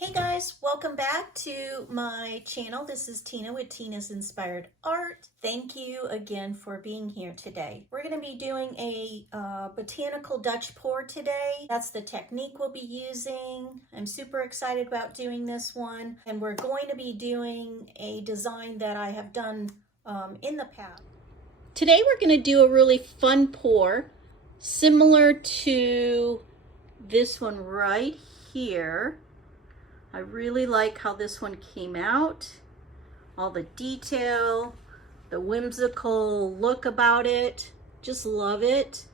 Hey guys, welcome back to my channel. This is Tina with Tina's Inspired Art. Thank you again for being here today. We're going to be doing a Botanical Dutch Pour today. That's the technique we'll be using. I'm super excited about doing this one, and we're going to be doing a design that I have done in the past. Today we're going to do a really fun pour similar to this one right here. I really like how this one came out. All the detail, the whimsical look about it. Just love it.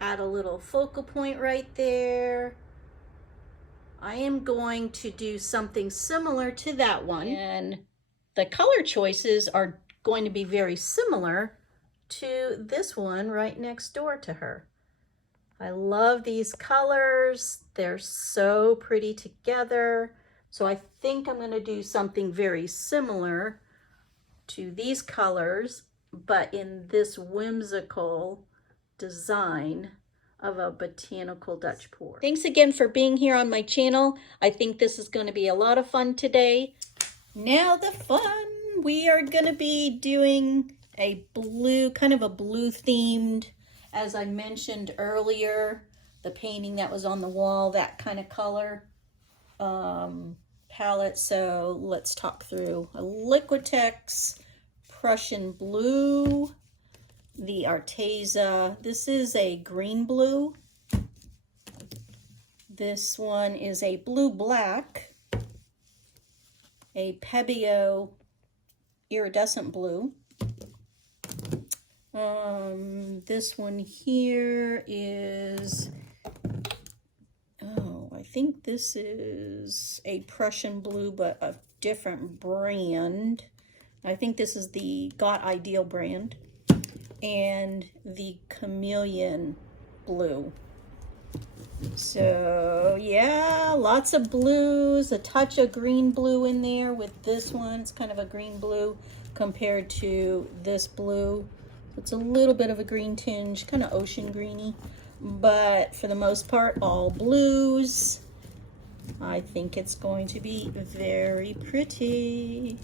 Had a little focal point right there. I am going to do something similar to that one. And the color choices are going to be very similar to this one right next door to her. I love these colors. They're so pretty together. So I think I'm going to do something very similar to these colors, but in this whimsical design of a Botanical Dutch Pour. Thanks again for being here on my channel. I think this is going to be a lot of fun today. Now the fun. We are going to be doing a blue, kind of a blue themed, as I mentioned earlier, the painting that was on the wall, that kind of color palette. So let's talk through a Liquitex Prussian blue, the Arteza. This is a green blue. This one is a blue black, a Pebeo iridescent blue. This one here is, I think this is a Prussian blue, but a different brand. I think this is the Got Ideal brand, and the Chameleon blue. So yeah, lots of blues, a touch of green blue in there with this one. It's kind of a green blue compared to this blue. It's a little bit of a green tinge, kind of ocean greeny, but for the most part, all blues. I think it's going to be very pretty.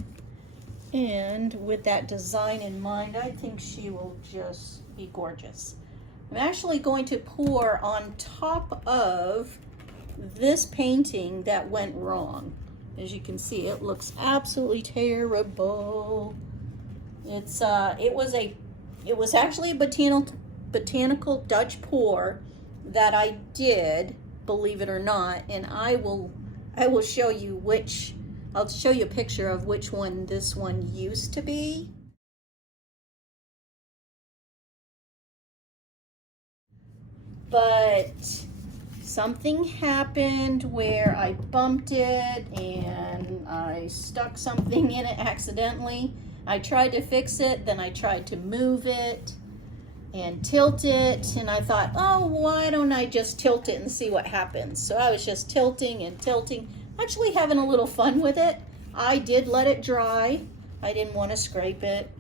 And with that design in mind, I think she will just be gorgeous. I'm actually going to pour on top of this painting that went wrong. As you can see, it looks absolutely terrible. It was actually a botanical Dutch pour that I did, believe it or not, and I will show you which. I'll show you a picture of which one this one used to be. But something happened where I bumped it and I stuck something in it accidentally. I tried to fix it, then I tried to move it and tilt it, and I thought, oh, why don't I just tilt it and see what happens? So I was just tilting and tilting, actually having a little fun with it. I did let it dry. I didn't want to scrape it.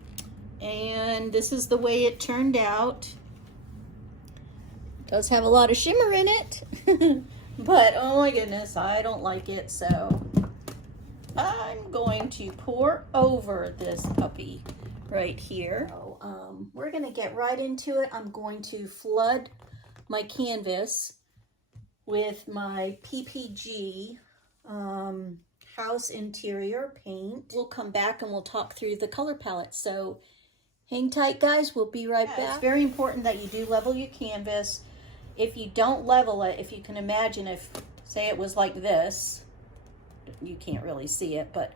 And this is the way it turned out. It does have a lot of shimmer in it, but oh my goodness, I don't like it, so I'm going to pour over this puppy right here. So, we're going to get right into it. I'm going to flood my canvas with my PPG house interior paint. We'll come back and we'll talk through the color palette. So hang tight, guys. We'll be right back. It's very important that you do level your canvas. If you don't level it, if you can imagine, if say it was like this, you can't really see it, but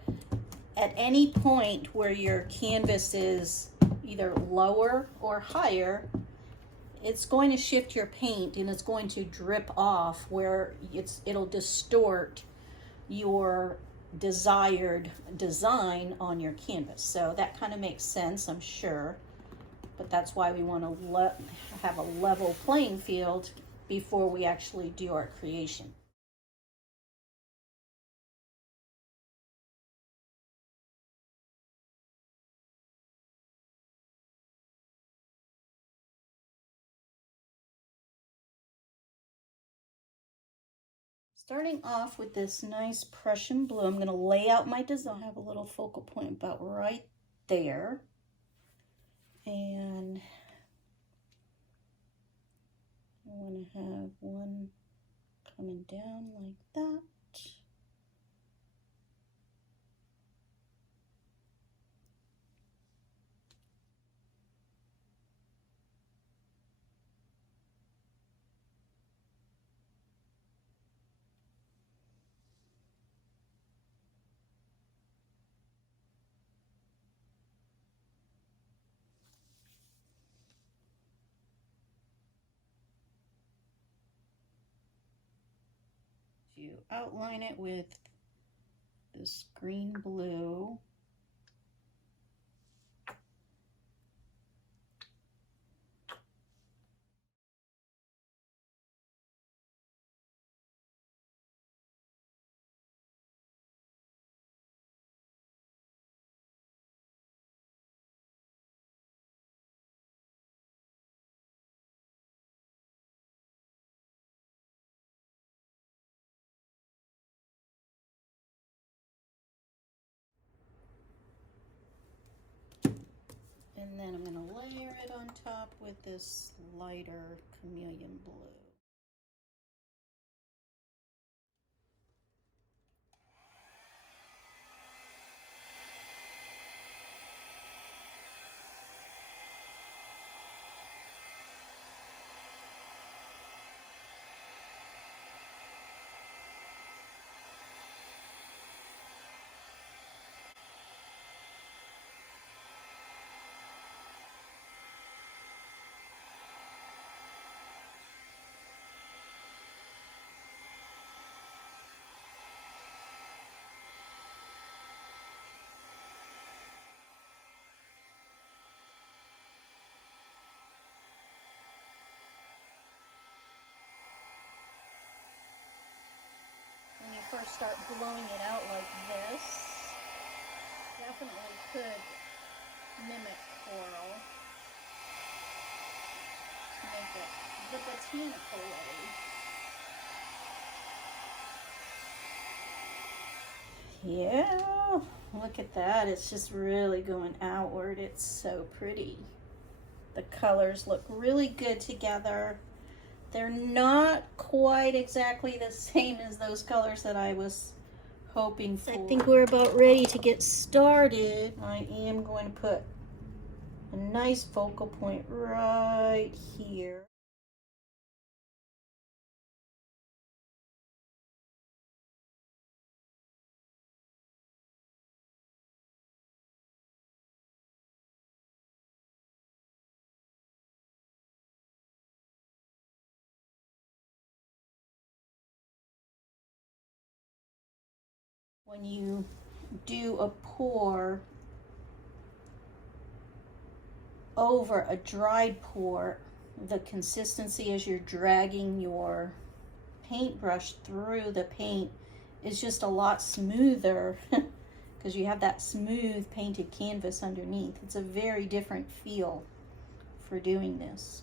at any point where your canvas is either lower or higher, it's going to shift your paint and it's going to drip off where it'll distort your desired design on your canvas. So that kind of makes sense, I'm sure, but that's why we want to have a level playing field before we actually do our creation. Starting off with this nice Prussian blue, I'm going to lay out my design. I have a little focal point about right there. And I want to have one coming down like that. You outline it with this green blue. And then I'm going to layer it on top with this lighter chameleon blue. When you first start blowing it out like this, definitely could mimic coral to make it the botanical way. Yeah, look at that. It's just really going outward. It's so pretty. The colors look really good together. They're not quite exactly the same as those colors that I was hoping for. I think we're about ready to get started. I am going to put a nice focal point right here. When you do a pour over a dried pour, the consistency as you're dragging your paintbrush through the paint is just a lot smoother because you have that smooth painted canvas underneath. It's a very different feel for doing this.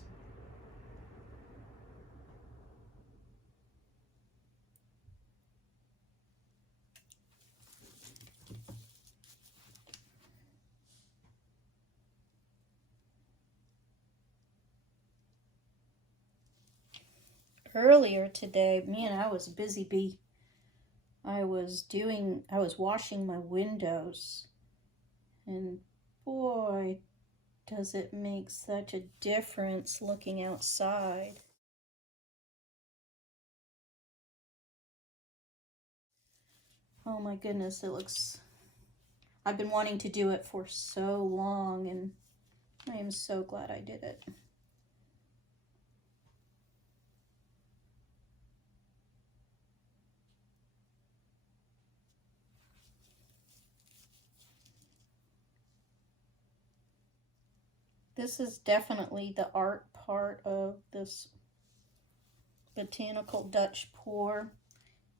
Earlier today, man, I was busy bee. I was washing my windows, and boy, does it make such a difference looking outside. Oh my goodness, it looks, I've been wanting to do it for so long, and I am so glad I did it. This is definitely the art part of this Botanical Dutch Pour.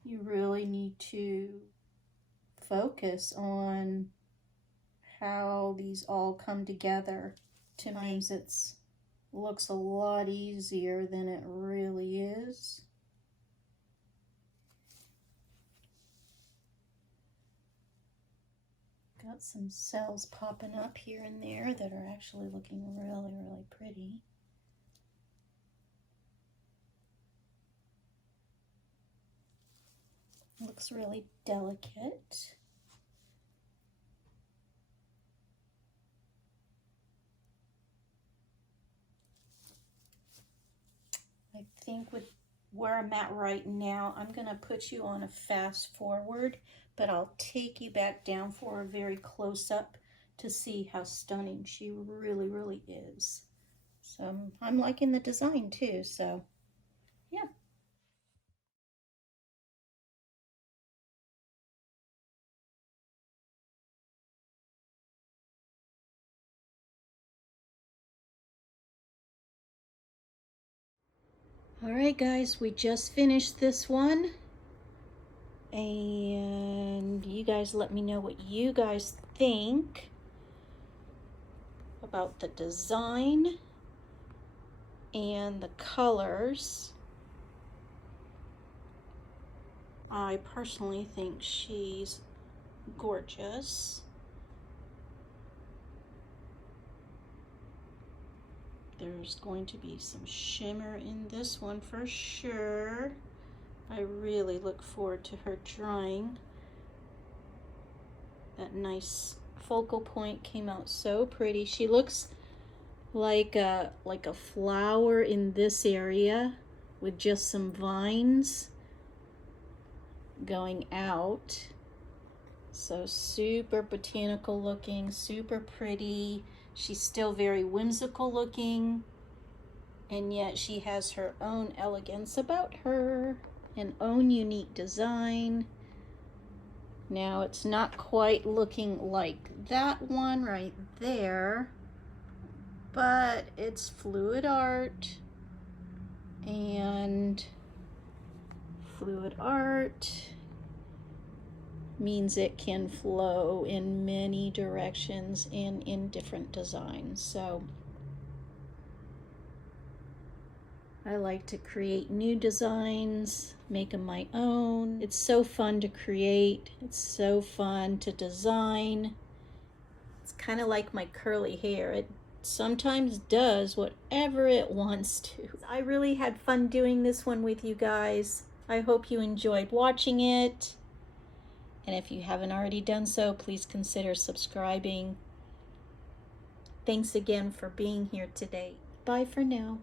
You really need to focus on how these all come together. To me, it looks a lot easier than it really is. Got some cells popping up here and there that are actually looking really, really pretty. Looks really delicate. I think with where I'm at right now, I'm going to put you on a fast forward, but I'll take you back down for a very close up to see how stunning she really, really is. So I'm liking the design too, so yeah. All right, guys, we just finished this one. And you guys let me know what you guys think about the design and the colors. I personally think she's gorgeous. There's going to be some shimmer in this one for sure. I really look forward to her drying. That nice focal point came out so pretty. She looks like a flower in this area with just some vines going out. So super botanical looking, super pretty. She's still very whimsical looking, and yet she has her own elegance about her, an own unique design. Now it's not quite looking like that one right there, but it's fluid art, and fluid art means it can flow in many directions and in different designs. So I like to create new designs, make them my own. It's so fun to create. It's so fun to design. It's kind of like my curly hair. It sometimes does whatever it wants to. I really had fun doing this one with you guys. I hope you enjoyed watching it. And if you haven't already done so, please consider subscribing. Thanks again for being here today. Bye for now.